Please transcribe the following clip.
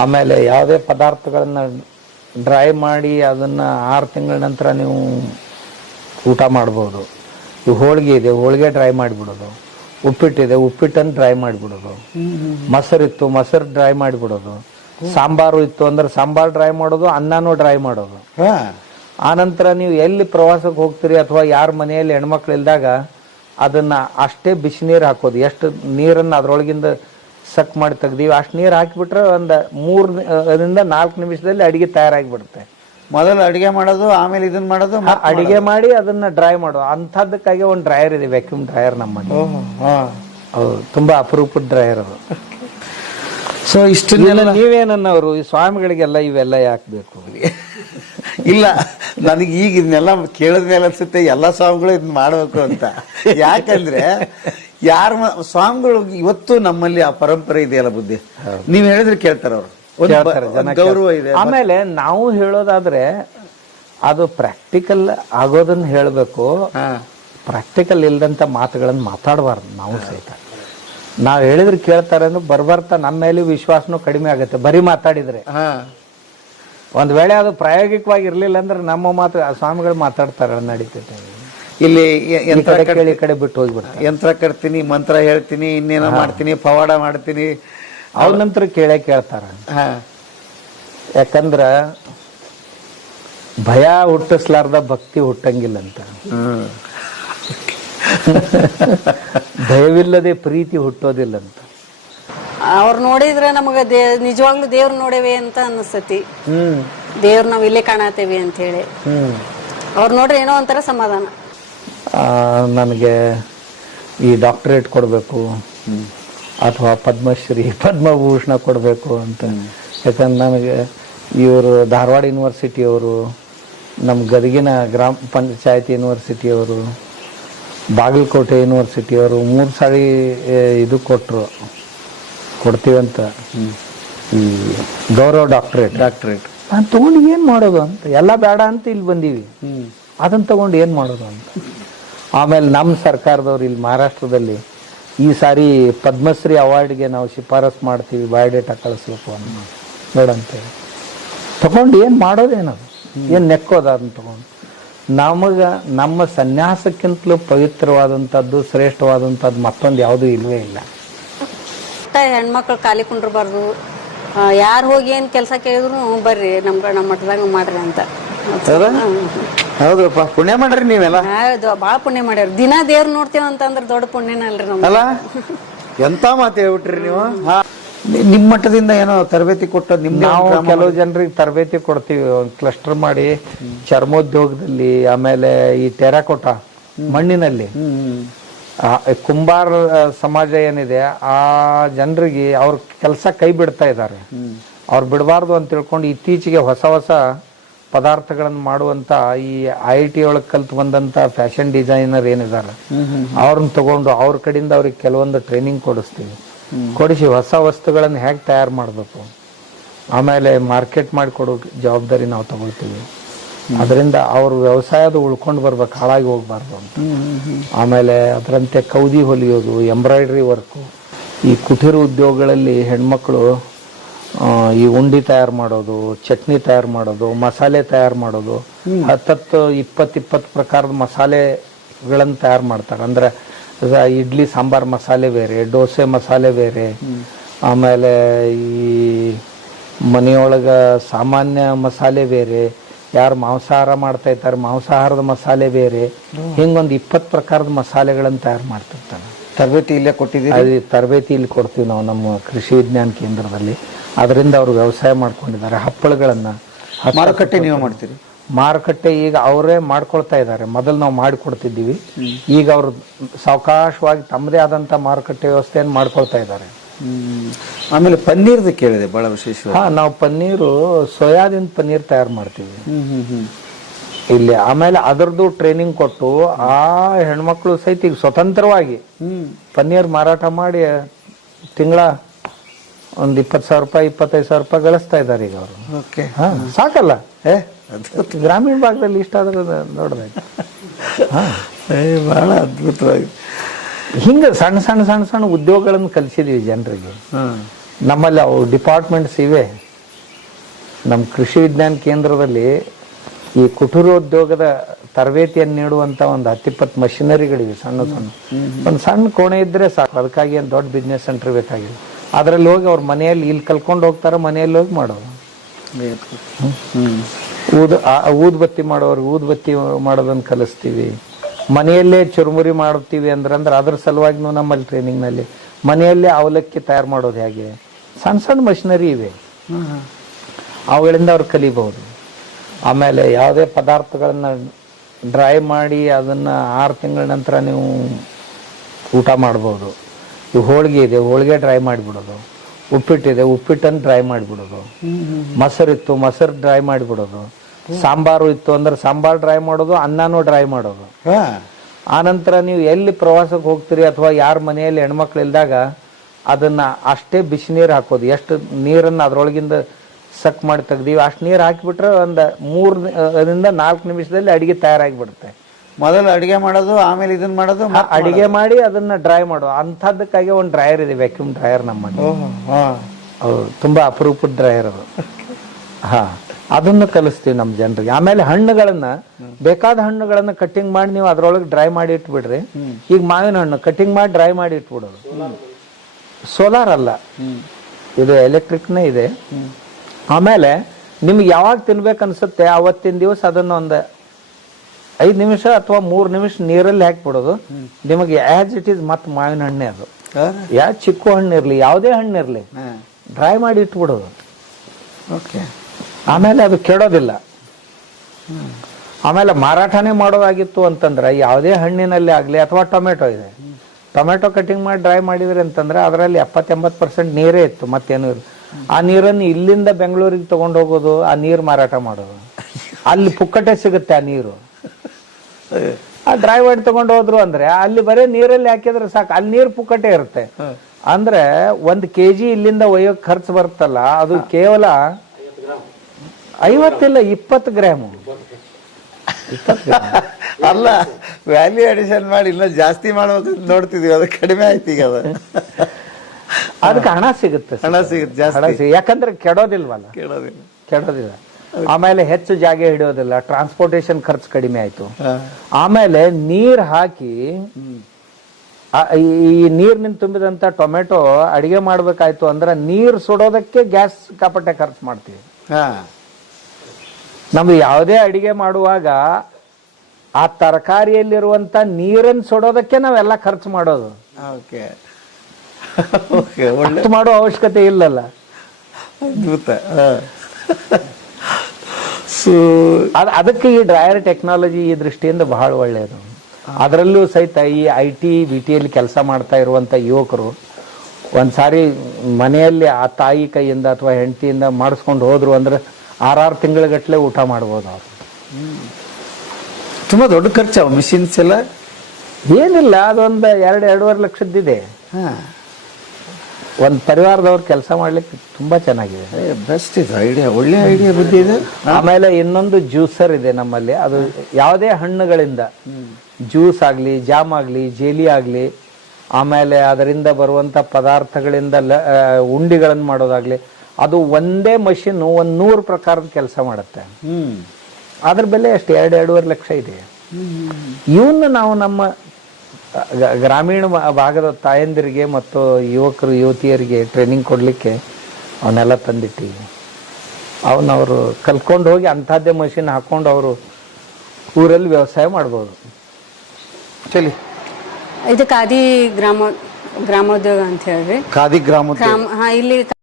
ಆಮೇಲೆ ಯಾವುದೇ ಪದಾರ್ಥಗಳನ್ನ ಡ್ರೈ ಮಾಡಿ ಅದನ್ನು 6 ತಿಂಗಳ ನಂತರ ನೀವು ಊಟ ಮಾಡ್ಬೋದು. ಈ ಹೋಳಿಗೆ ಇದೆ, ಹೋಳಿಗೆ ಡ್ರೈ ಮಾಡಿಬಿಡೋದು. ಉಪ್ಪಿಟ್ಟಿದೆ, ಉಪ್ಪಿಟ್ಟನ್ನು ಡ್ರೈ ಮಾಡಿಬಿಡೋದು. ಮೊಸರಿತ್ತು, ಮೊಸರು ಡ್ರೈ ಮಾಡಿಬಿಡೋದು. ಸಾಂಬಾರು ಇತ್ತು ಅಂದ್ರೆ ಸಾಂಬಾರು ಡ್ರೈ ಮಾಡೋದು, ಅನ್ನನೂ ಡ್ರೈ ಮಾಡೋದು. ಆನಂತರ ನೀವು ಎಲ್ಲಿ ಪ್ರವಾಸಕ್ಕೆ ಹೋಗ್ತೀರಿ ಅಥವಾ ಯಾರ ಮನೆಯಲ್ಲಿ ಹೆಣ್ಮಕ್ಳು ಇಲ್ದಾಗ ಅದನ್ನ ಅಷ್ಟೇ ಬಿಸಿನೀರು ಹಾಕೋದು. ಎಷ್ಟು ನೀರನ್ನು ಅದರೊಳಗಿಂದ ಸಕ್ ಮಾಡಿ ತೆಗ್ದೀವಿ ಅಷ್ಟು ನೀರು ಹಾಕಿಬಿಟ್ರೆ ಒಂದು 3 4 ನಿಮಿಷದಲ್ಲಿ ಅಡಿಗೆ ತಯಾರಾಗಿಬಿಡುತ್ತೆ. ಮೊದಲು ಅಡಿಗೆ ಮಾಡೋದು, ಆಮೇಲೆ ಇದನ್ನ ಮಾಡೋದು, ಅಡಿಗೆ ಮಾಡಿ ಅದನ್ನ ಡ್ರೈ ಮಾಡೋದು. ಅಂಥದ್ದಕ್ಕಾಗಿ ಒಂದು ಡ್ರೈಯರ್ ಇದೆ, ವ್ಯಾಕ್ಯೂಮ್ ಡ್ರೈಯರ್ ನಮ್ಮ ಮನೆ. ಹೌದು, ತುಂಬಾ ಅಪರೂಪದ ಡ್ರೈಯರ್ ಅದು. ಸೊ ಇಷ್ಟನ್ನೆಲ್ಲ ನೀವೇನನ್ನವರು ಈ ಸ್ವಾಮಿಗಳಿಗೆಲ್ಲ ಇವೆಲ್ಲ ಯಾಕೆ ಬೇಕು? ಇಲ್ಲ, ನನಗೆ ಈಗ ಇದನ್ನೆಲ್ಲ ಕೇಳಿದ್ಮೇಲೆ ಅನ್ಸುತ್ತೆ ಎಲ್ಲ ಸ್ವಾಮಿಗಳು ಇದನ್ನ ಮಾಡಬೇಕು ಅಂತ. ಯಾಕಂದ್ರೆ ಯಾರ ಸ್ವಾಮಿಗಳು ಇವತ್ತು ನಮ್ಮಲ್ಲಿ ಆ ಪರಂಪರೆ ಇದೆಯಲ್ಲ ಬುದ್ಧಿ, ನೀವ್ ಹೇಳಿದ್ರೆ ಕೇಳ್ತಾರ ಅವರು, ಗೌರವ ಇದೆ. ಆಮೇಲೆ ನಾವು ಹೇಳೋದಾದ್ರೆ ಅದು ಪ್ರಾಕ್ಟಿಕಲ್ ಆಗೋದನ್ನ ಹೇಳಬೇಕು. ಪ್ರಾಕ್ಟಿಕಲ್ ಇಲ್ದಂತ ಮಾತುಗಳನ್ನ ಮಾತಾಡಬಾರ್ದು ನಾವು ಸಹಿತ. ನಾವ್ ಹೇಳಿದ್ರೆ ಕೇಳ್ತಾರೆ ಅಂದ್ರೆ ಬರ್ಬರ್ತಾ ನಮ್ಮ ಮೇಲೆ ವಿಶ್ವಾಸನೂ ಕಡಿಮೆ ಆಗುತ್ತೆ ಬರೀ ಮಾತಾಡಿದ್ರೆ. ಒಂದ್ ವೇಳೆ ಅದು ಪ್ರಾಯೋಗಿಕವಾಗಿ ಇರ್ಲಿಲ್ಲ ಅಂದ್ರೆ ನಮ್ಮ ಮಾತು ಸ್ವಾಮಿಗಳು ಮಾತಾಡ್ತಾರ ನಡೀತೈತೆ. ಇಲ್ಲಿ ಕಡೆ ಬಿಟ್ಟು ಹೋಗ್ಬಿಡ್ತಾರೆ. ಯಂತ್ರ ಕಟ್ತೀನಿ, ಮಂತ್ರ ಹೇಳ್ತೀನಿ, ಇನ್ನೇನೋ ಮಾಡ್ತೀನಿ, ಪವಾಡ ಮಾಡ್ತೀನಿ, ಅವ್ರ ನಂತರ ಕೇಳ್ತಾರ. ಯಾಕಂದ್ರ ಭಯ ಹುಟ್ಟಿಸ್ಲಾರ್ದ ಭಕ್ತಿ ಹುಟ್ಟಂಗಿಲ್ಲ ಅಂತ. ಭಯವಿಲ್ಲದೆ ಪ್ರೀತಿ ಹುಟ್ಟೋದಿಲ್ಲ ಅಂತ. ಅವ್ರು ನೋಡಿದ್ರೆ ನಮಗ ನಿಜವಾಗ್ಲೂ ದೇವ್ರ ನೋಡೇವಿ ಅಂತ ಅನಿಸ್ತತಿ. ದೇವ್ರ ನಾವ್ ಇಲ್ಲೇ ಕಾಣತೇವಿ ಅಂತ ಹೇಳಿ ಅವ್ರು ನೋಡ್ರಿ ಏನೋ ಒಂಥರ ಸಮಾಧಾನ. ನನಗೆ ಈ ಡಾಕ್ಟರೇಟ್ ಕೊಡಬೇಕು ಅಥವಾ ಪದ್ಮಶ್ರೀ ಪದ್ಮಭೂಷಣ ಕೊಡಬೇಕು ಅಂತ. ಯಾಕಂದ್ರೆ ನನಗೆ ಇವರು ಧಾರವಾಡ ಯೂನಿವರ್ಸಿಟಿಯವರು, ನಮ್ಮ ಗದಗಿನ ಗ್ರಾಮ ಪಂಚಾಯತ್ ಯೂನಿವರ್ಸಿಟಿಯವರು, ಬಾಗಲಕೋಟೆ ಯೂನಿವರ್ಸಿಟಿಯವರು 3 ಸಾರಿ ಇದು ಕೊಡ್ತೀವಂತ ಈ ಗೌರವ ಡಾಕ್ಟರೇಟ್ ನಾನು ತಗೊಂಡು ಏನ್ ಮಾಡೋದು ಅಂತ. ಎಲ್ಲ ಬೇಡ ಅಂತ ಇಲ್ಲಿ ಬಂದೀವಿ, ಅದನ್ನ ತಗೊಂಡು ಏನ್ ಮಾಡೋದು ಅಂತ. ಆಮೇಲೆ ನಮ್ಮ ಸರ್ಕಾರದವ್ರು ಇಲ್ಲಿ ಮಹಾರಾಷ್ಟ್ರದಲ್ಲಿ ಈ ಸಾರಿ ಪದ್ಮಶ್ರೀ ಅವಾರ್ಡ್ಗೆ ನಾವು ಶಿಫಾರಸ್ ಮಾಡ್ತೀವಿ, ಬಯೋಡೇಟಾ ಕಳಿಸ್ಬೇಕು ಅಂತ ನೋಡಂತೇಳಿ ತಗೊಂಡು ಏನ್ ಮಾಡೋದೇನದು, ಏನ್ ನೆಕ್ಕೋದು ಅದನ್ನ ತಗೊಂಡು. ನಮ್ಮ ಸನ್ಯಾಸಕ್ಕಿಂತಲೂ ಪವಿತ್ರವಾದಂಥದ್ದು ಶ್ರೇಷ್ಠವಾದಂಥದ್ದು ಮತ್ತೊಂದು ಯಾವುದೂ ಇಲ್ವೇ ಇಲ್ಲ. ಹೆಣ್ಮಕ್ಳು ಖಾಲಿ ಕುಂಡ್ರಬಾರ್ದು. ಯಾರು ಹೋಗಿ ಏನ್ ಕೆಲಸ ಕೇಳಿದ್ರು ಬರ್ರಿ ನಮ್ಮ ಮಠದಾಗ ಮಾಡ್ರಿ ಅಂತ. ಹೌದಪ್ಪ, ಪುಣ್ಯ ಮಾಡ್ರಿ ನೀವೆಲ್ಲ. ಹೌದು, ಬಾಳ ಪುಣ್ಯ ಮಾಡ್ಯಾರ. ದಿನ ದೇವ್ರ ನೋಡ್ತೇವ ಅಂತಂದ್ರ ದೊಡ್ಡ ಪುಣ್ಯನಲ್ರಿ ನಮ್ಗೆ. ಅಲ್ಲ, ಎಂತ ಮಾತು ಹೇಳ್ಬಿಟ್ರಿ ನೀವು. ನಿಮ್ಮ ಮಟ್ಟದಿಂದ ಏನೋ ತರಬೇತಿ ಕೊಟ್ಟು ನಾವು ಕೆಲವು ಜನರಿಗೆ ತರಬೇತಿ ಕೊಡ್ತೀವಿ. ಒಂದು ಕ್ಲಸ್ಟರ್ ಮಾಡಿ ಚರ್ಮೋದ್ಯೋಗದಲ್ಲಿ, ಆಮೇಲೆ ಈ ಟೆರಾಕೋಟ ಮಣ್ಣಿನಲ್ಲಿ ಕುಂಬಾರ ಸಮಾಜ ಏನಿದೆ ಆ ಜನರಿಗೆ ಅವ್ರ ಕೆಲಸ ಕೈ ಬಿಡ್ತಾ ಇದ್ದಾರೆ. ಅವ್ರು ಬಿಡಬಾರ್ದು ಅಂತ ತಿಳ್ಕೊಂಡು ಇತ್ತೀಚೆಗೆ ಹೊಸ ಪದಾರ್ಥಗಳನ್ನು ಮಾಡುವಂತ ಈ IIT ಒಳಗೆ ಕಲ್ತು ಬಂದಂತ ಫ್ಯಾಷನ್ ಡಿಸೈನರ್ ಏನಿದ್ದಾರೆ ಅವ್ರನ್ನ ತಗೊಂಡು ಅವ್ರ ಕಡೆಯಿಂದ ಅವ್ರಿಗೆ ಕೆಲವೊಂದು ಟ್ರೈನಿಂಗ್ ಕೊಡಿಸಿ ಹೊಸ ವಸ್ತುಗಳನ್ನು ಹೇಗೆ ತಯಾರು ಮಾಡಬೇಕು, ಆಮೇಲೆ ಮಾರ್ಕೆಟ್ ಮಾಡಿ ಕೊಡೋ ಜವಾಬ್ದಾರಿ ನಾವು ತಗೊಳ್ತೀವಿ. ಅದರಿಂದ ಅವ್ರ ವ್ಯವಸಾಯದ ಉಳ್ಕೊಂಡು ಬರ್ಬೇಕು, ಹಾಳಾಗಿ ಹೋಗ್ಬಾರ್ದು ಅಂತ. ಆಮೇಲೆ ಅದರಂತೆ ಕೌದಿ ಹೊಲಿಯೋದು, ಎಂಬ್ರಾಯ್ಡ್ರಿ ವರ್ಕು, ಈ ಕುಟೀರ ಉದ್ಯೋಗಗಳಲ್ಲಿ ಹೆಣ್ಮಕ್ಳು ಈ ಉಂಡಿ ತಯಾರು ಮಾಡೋದು, ಚಟ್ನಿ ತಯಾರು ಮಾಡೋದು, ಮಸಾಲೆ ತಯಾರು ಮಾಡೋದು, 10-20 ಪ್ರಕಾರದ ಮಸಾಲೆಗಳನ್ನು ತಯಾರು ಮಾಡ್ತಾರೆ. ಅಂದ್ರೆ ಇಡ್ಲಿ ಸಾಂಬಾರ್ ಮಸಾಲೆ ಬೇರೆ, ದೋಸೆ ಮಸಾಲೆ ಬೇರೆ, ಆಮೇಲೆ ಈ ಮನೆಯೊಳಗ ಸಾಮಾನ್ಯ ಮಸಾಲೆ ಬೇರೆ, ಯಾರು ಮಾಂಸಾಹಾರ ಮಾಡ್ತಾ ಇರ್ತಾರೆ ಮಾಂಸಾಹಾರದ ಮಸಾಲೆ ಬೇರೆ, ಹಿಂಗೊಂದು 20 ಪ್ರಕಾರದ ಮಸಾಲೆಗಳನ್ನು ತಯಾರು ಮಾಡ್ತಿರ್ತಾನೆ. ತರಬೇತಿ ಇಲ್ಲೇ ಕೊಟ್ಟಿದ್ದೀವಿ. ತರಬೇತಿ ಇಲ್ಲಿ ಕೊಡ್ತೀವಿ ನಾವು ನಮ್ಮ ಕೃಷಿ ವಿಜ್ಞಾನ ಕೇಂದ್ರದಲ್ಲಿ. ಅದರಿಂದ ಅವರು ವ್ಯವಸಾಯ ಮಾಡ್ಕೊಂಡಿದ್ದಾರೆ. ಹಪ್ಪಳಗಳನ್ನ ಮಾರುಕಟ್ಟೆ ನೀವು ಮಾಡ್ತೀರಿ? ಮಾರುಕಟ್ಟೆ ಈಗ ಅವರೇ ಮಾಡ್ಕೊಳ್ತಾ ಇದ್ದಾರೆ. ಮೊದಲು ನಾವು ಮಾಡಿಕೊಡ್ತಿದ್ದೀವಿ, ಈಗ ಅವರು ಸಾವಕಾಶವಾಗಿ ತಮ್ಮದೇ ಆದಂತ ಮಾರುಕಟ್ಟೆ ವ್ಯವಸ್ಥೆಯನ್ನು ಮಾಡ್ಕೊಳ್ತಾ ಇದ್ದಾರೆ. ಆಮೇಲೆ ಪನ್ನೀರ್ದು ಕೇಳಿದೆ ಬಹಳ ವಿಶೇಷ. ನಾವು ಪನ್ನೀರು ಸೋಯಾದಿಂದ ಪನ್ನೀರ್ ತಯಾರು ಮಾಡ್ತೀವಿ ಇಲ್ಲಿ. ಆಮೇಲೆ ಅದರದ್ದು ಟ್ರೈನಿಂಗ್ ಕೊಟ್ಟು ಆ ಹೆಣ್ಮಕ್ಳು ಸಹಿತ ಈಗ ಸ್ವತಂತ್ರವಾಗಿ ಪನ್ನೀರ್ ಮಾರಾಟ ಮಾಡಿ ತಿಂಗಳ ಒಂದು 20,000 ರೂಪಾಯಿ 25,000 ರೂಪಾಯಿ ಗಳಿಸ್ತಾ ಇದ್ದಾರೆ ಈಗ ಅವರು. ಸಾಕಲ್ಲ, ಗ್ರಾಮೀಣ ಭಾಗದಲ್ಲಿ ಇಷ್ಟ ಆದ್ರೆ ನೋಡ್ಬೇಕು. ಬಹಳ ಅದ್ಭುತವಾಗಿ ಹಿಂಗ ಸಣ್ಣ ಸಣ್ಣ ಸಣ್ಣ ಸಣ್ಣ ಉದ್ಯೋಗಗಳನ್ನು ಕಲಿಸಿದೀವಿ ಜನರಿಗೆ. ನಮ್ಮಲ್ಲಿ ಅವು ಡಿಪಾರ್ಟ್ಮೆಂಟ್ಸ್ ಇವೆ. ನಮ್ಮ ಕೃಷಿ ವಿಜ್ಞಾನ ಕೇಂದ್ರದಲ್ಲಿ ಈ ಕುಟೀರೋದ್ಯೋಗದ ತರಬೇತಿಯನ್ನು ನೀಡುವಂತ ಒಂದು 10-20 ಮಷಿನರಿಗಳಿವೆ, ಸಣ್ಣ ಸಣ್ಣ. ಒಂದು ಸಣ್ಣ ಕೋಣೆ ಇದ್ರೆ ಸಾಕು, ಅದಕ್ಕಾಗಿ ಏನು ದೊಡ್ಡ ಬಿಸ್ನೆಸ್ ಸೆಂಟರ್ ಬೇಕಾಗಿಲ್ಲ. ಅದ್ರಲ್ಲಿ ಹೋಗಿ ಅವ್ರ ಮನೆಯಲ್ಲಿ ಇಲ್ಲಿ ಕಲ್ಕೊಂಡು ಹೋಗ್ತಾರೆ, ಮನೆಯಲ್ಲಿ ಹೋಗಿ ಮಾಡೋದು. ಊದ್ಬತ್ತಿ ಮಾಡೋರು ಊದ್ಬತ್ತಿ ಮಾಡೋದನ್ನ ಕಲಿಸ್ತೀವಿ. ಮನೆಯಲ್ಲೇ ಚುರುಮುರಿ ಮಾಡ್ತೀವಿ ಅಂದ್ರೆ ಅದ್ರ ಸಲುವಾಗಿ ನಮ್ಮಲ್ಲಿ ಟ್ರೈನಿಂಗ್ನಲ್ಲಿ ಮನೆಯಲ್ಲೇ ಅವಲಕ್ಕಿ ತಯಾರು ಮಾಡೋದು ಹೇಗೆ, ಸಣ್ಣ ಸಣ್ಣ ಮಷಿನರಿ ಇವೆ, ಅವುಗಳಿಂದ ಅವ್ರು ಕಲಿಬಹುದು. ಆಮೇಲೆ ಯಾವುದೇ ಪದಾರ್ಥಗಳನ್ನ ಡ್ರೈ ಮಾಡಿ ಅದನ್ನ 6 ತಿಂಗಳ ನಂತರ ನೀವು ಊಟ ಮಾಡ್ಬೋದು. ಈ ಹೋಳಿಗೆ ಇದೆ, ಹೋಳಿಗೆ ಡ್ರೈ ಮಾಡಿಬಿಡೋದು. ಉಪ್ಪಿಟ್ಟಿದೆ, ಉಪ್ಪಿಟ್ಟನ್ನು ಡ್ರೈ ಮಾಡಿಬಿಡೋದು. ಮೊಸರಿತ್ತು, ಮೊಸರು ಡ್ರೈ ಮಾಡಿಬಿಡೋದು. ಸಾಂಬಾರು ಇತ್ತು ಅಂದ್ರೆ ಸಾಂಬಾರು ಡ್ರೈ ಮಾಡೋದು, ಅನ್ನನೂ ಡ್ರೈ ಮಾಡೋದು. ಆನಂತರ ನೀವು ಎಲ್ಲಿ ಪ್ರವಾಸಕ್ಕೆ ಹೋಗ್ತೀರಿ ಅಥವಾ ಯಾರ ಮನೆಯಲ್ಲಿ ಹೆಣ್ಮಕ್ಳು ಇಲ್ದಾಗ ಅದನ್ನ ಅಷ್ಟೇ ಬಿಸಿನೀರು ಹಾಕೋದು. ಎಷ್ಟು ನೀರನ್ನು ಅದ್ರೊಳಗಿಂದ ಸಕ್ ಮಾಡಿ ತೆಗ್ದೀವಿ ಅಷ್ಟು ನೀರು ಹಾಕಿಬಿಟ್ರೆ ಒಂದು 3-4 ನಿಮಿಷದಲ್ಲಿ ಅಡಿಗೆ ತಯಾರಾಗಿಬಿಡುತ್ತೆ. ಮೊದಲು ಅಡಿಗೆ ಮಾಡೋದು, ಆಮೇಲೆ ಇದನ್ನ ಮಾಡೋದು, ಅಡಿಗೆ ಮಾಡಿ ಅದನ್ನ ಡ್ರೈ ಮಾಡೋದು. ಅಂಥದ್ದಕ್ಕಾಗಿ ಒಂದು ಡ್ರೈಯರ್ ಇದೆ, ವ್ಯಾಕ್ಯೂಮ್ ಡ್ರೈಯರ್ ನಮ್ಮಲ್ಲಿ. ಹೌದು, ತುಂಬಾ ಅಪರೂಪದ ಡ್ರೈಯರ್ ಅದು. ಅದನ್ನು ಕಲಿಸ್ತೀವಿ ನಮ್ಮ ಜನರಿಗೆ. ಆಮೇಲೆ ಹಣ್ಣುಗಳನ್ನ, ಬೇಕಾದ ಹಣ್ಣುಗಳನ್ನ ಕಟ್ಟಿಂಗ್ ಮಾಡಿ ನೀವು ಅದ್ರೊಳಗೆ ಡ್ರೈ ಮಾಡಿ ಇಟ್ಬಿಡ್ರಿ. ಈಗ ಮಾವಿನ ಹಣ್ಣು ಕಟ್ಟಿಂಗ್ ಮಾಡಿ ಡ್ರೈ ಮಾಡಿ ಇಟ್ಬಿಡೋದು. ಸೋಲಾರ್ ಅಲ್ಲ, ಇದು ಎಲೆಕ್ಟ್ರಿಕ್ನೇ ಇದೆ. ಆಮೇಲೆ ನಿಮ್ಗೆ ಯಾವಾಗ ತಿನ್ಬೇಕನ್ಸುತ್ತೆ ಅವತ್ತಿನ ದಿವಸ ಅದನ್ನ ಒಂದು 5 ನಿಮಿಷ ಅಥವಾ 3 ನಿಮಿಷ ನೀರಲ್ಲಿ ಹಾಕ್ಬಿಡೋದು. ನಿಮಗೆ ಆಸ್ ಇಟ್ ಈಸ್ ಮತ್ತೆ ಮಾವಿನ ಹಣ್ಣೆ ಅದು. ಯಾವ ಚಿಕ್ಕು ಹಣ್ಣು ಇರ್ಲಿ, ಯಾವುದೇ ಹಣ್ಣು ಇರ್ಲಿ, ಡ್ರೈ ಮಾಡಿ ಇಟ್ಬಿಡೋದು. ಆಮೇಲೆ ಅದು ಕೆಡೋದಿಲ್ಲ. ಆಮೇಲೆ ಮಾರಾಟನೇ ಮಾಡೋದಾಗಿತ್ತು ಅಂತಂದ್ರೆ ಯಾವುದೇ ಹಣ್ಣಿನಲ್ಲಿ ಆಗ್ಲಿ, ಅಥವಾ ಟೊಮೆಟೊ ಇದೆ, ಟೊಮೆಟೊ ಕಟಿಂಗ್ ಮಾಡಿ ಡ್ರೈ ಮಾಡಿದ್ರಿ ಅಂತಂದ್ರೆ ಅದರಲ್ಲಿ 70-80% ನೀರೇ ಇತ್ತು, ಮತ್ತೇನು ಇಲ್ಲ. ಆ ನೀರನ್ನು ಇಲ್ಲಿಂದ ಬೆಂಗಳೂರಿಗೆ ತಗೊಂಡು ಹೋಗೋದು, ಆ ನೀರು ಮಾರಾಟ ಮಾಡೋದು. ಅಲ್ಲಿ ಪುಕ್ಕಟೆ ಸಿಗುತ್ತೆ ಆ ನೀರು. ಆ ಡ್ರೈ ಮಾಡಿ ತಗೊಂಡು ಹೋದ್ರು ಅಂದ್ರೆ ಅಲ್ಲಿ ಬರೀ ನೀರಲ್ಲಿ ಹಾಕಿದ್ರೆ ಸಾಕು, ಅಲ್ಲಿ ನೀರು ಪುಕ್ಕಟೆ ಇರುತ್ತೆ. ಅಂದ್ರೆ 1 kg ಇಲ್ಲಿಂದ ಒಯ್ಯೋಕ್ ಖರ್ಚು ಬರುತ್ತಲ್ಲ, ಅದು ಕೇವಲ 50 ಇಲ್ಲ 20 ಗ್ರಾಮ್. ಅಲ್ಲ, ವ್ಯಾಲ್ಯೂ ಅಡಿಷನ್ ಮಾಡಿ ಇಲ್ಲ ಜಾಸ್ತಿ ಮಾಡ್ಬೇಕು ನೋಡ್ತಿದೀವಿ, ಅದು ಕಡಿಮೆ ಆಯ್ತು ಈಗ. ಅದಕ್ಕೆ ಹಣ ಸಿಗುತ್ತೆ, ಜಾಸ್ತಿ. ಯಾಕಂದ್ರೆ ಕೆಡೋದಿಲ್ವಲ್ಲ, ಕೆಡೋದಿಲ್ಲ. ಆಮೇಲೆ ಹೆಚ್ಚು ಜಾಗ ಹಿಡಿಯೋದಿಲ್ಲ, ಟ್ರಾನ್ಸ್ಪೋರ್ಟೇಶನ್ ಖರ್ಚು ಕಡಿಮೆ ಆಯ್ತು. ಆಮೇಲೆ ನೀರ್ ಹಾಕಿ ಈ ನೀರಿನಿಂದ ತುಂಬಿದಂತ ಟೊಮೆಟೊ ಅಡಿಗೆ ಮಾಡ್ಬೇಕಾಯ್ತು ಅಂದ್ರೆ ನೀರ್ ಸುಡೋದಕ್ಕೆ ಗ್ಯಾಸ್ ಕಾಪಟ್ಟೆ ಖರ್ಚು ಮಾಡ್ತೀವಿ. ನಮ್ದು ಯಾವುದೇ ಅಡಿಗೆ ಮಾಡುವಾಗ ಆ ತರಕಾರಿಯಲ್ಲಿರುವಂತ ನೀರನ್ನು ಸುಡೋದಕ್ಕೆ ನಾವೆಲ್ಲ ಖರ್ಚು ಮಾಡೋದು. ಮಾಡೋ ಅವಶ್ಯಕತೆ ಇಲ್ಲಲ್ಲ. ಅದಕ್ಕೆ ಈ ಡ್ರೈಯರ್ ಟೆಕ್ನಾಲಜಿ ಈ ದೃಷ್ಟಿಯಿಂದ ಬಹಳ ಒಳ್ಳೆಯದು. ಅದರಲ್ಲೂ ಸಹಿತ ಈ IT BTಯಲ್ಲಿ ಕೆಲಸ ಮಾಡ್ತಾ ಇರುವಂತ ಯುವಕರು ಒಂದ್ಸಾರಿ ಮನೆಯಲ್ಲಿ ಆ ತಾಯಿ ಕೈಯಿಂದ ಅಥವಾ ಹೆಂಡತಿಯಿಂದ ಮಾಡಿಸ್ಕೊಂಡು ಹೋದ್ರು ಅಂದ್ರೆ 6 ತಿಂಗಳಗಟ್ಲೆ ಊಟ ಮಾಡ್ಬೋದು ಅವ್ರು. ತುಂಬಾ ದೊಡ್ಡ ಖರ್ಚು ಮಿಷಿನ್ಸ್ ಎಲ್ಲ ಏನಿಲ್ಲ, ಅದೊಂದು 2-2.5 ಲಕ್ಷದ್ದಿದೆ. ಒಂದ್ ಪರಿವಾರದವ್ರು ಕೆಲಸ ಮಾಡ್ಲಿಕ್ಕೆ ತುಂಬಾ ಚೆನ್ನಾಗಿದೆ. ಬೆಸ್ಟ್ ಇದು ಐಡಿಯಾ, ಒಳ್ಳೆ ಐಡಿಯಾ, ಬುದ್ಧಿ ಇದೆ. ಆಮೇಲೆ ಇನ್ನೊಂದು ಜ್ಯೂಸರ್ ಇದೆ ನಮ್ಮಲ್ಲಿ. ಅದು ಯಾವುದೇ ಹಣ್ಣುಗಳಿಂದ ಜ್ಯೂಸ್ ಆಗ್ಲಿ, ಜಾಮ್ ಆಗ್ಲಿ, ಜೇಲಿ ಆಗ್ಲಿ, ಆಮೇಲೆ ಅದರಿಂದ ಬರುವಂತ ಪದಾರ್ಥಗಳಿಂದ ಉಂಡಿಗಳನ್ನು ಮಾಡೋದಾಗ್ಲಿ, ಅದು ಒಂದೇ ಮಷಿನ್ 100 ಪ್ರಕಾರದ ಕೆಲಸ ಮಾಡುತ್ತೆ. ಅದ್ರ ಬೆಲೆ ಅಷ್ಟು 2-2.5 ಲಕ್ಷ ಇದೆ. ಇವನ್ನ ನಾವು ನಮ್ಮ ಗ್ರಾಮೀಣ ಭಾಗದ ತಾಯಂದಿರಿಗೆ ಮತ್ತು ಯುವಕರು ಯುವತಿಯರಿಗೆ ಟ್ರೈನಿಂಗ್ ಕೊಡ್ಲಿಕ್ಕೆ ಅವನ್ನೆಲ್ಲ ತಂದಿಟ್ಟಿವಿ. ಅವನವರು ಕಲ್ತ್ಕೊಂಡು ಹೋಗಿ ಅಂಥದ್ದೇ ಮಷಿನ್ ಹಾಕೊಂಡು ಅವರು ಊರಲ್ಲಿ ವ್ಯವಸಾಯ ಮಾಡ್ಬೋದು. ಚಲಿ, ಇದು ಖಾದಿ ಗ್ರಾಮೋದ್ಯೋಗ ಅಂತ ಹೇಳ್ರಿ. ಖಾದಿ ಗ್ರಾಮ ಇಲ್ಲಿ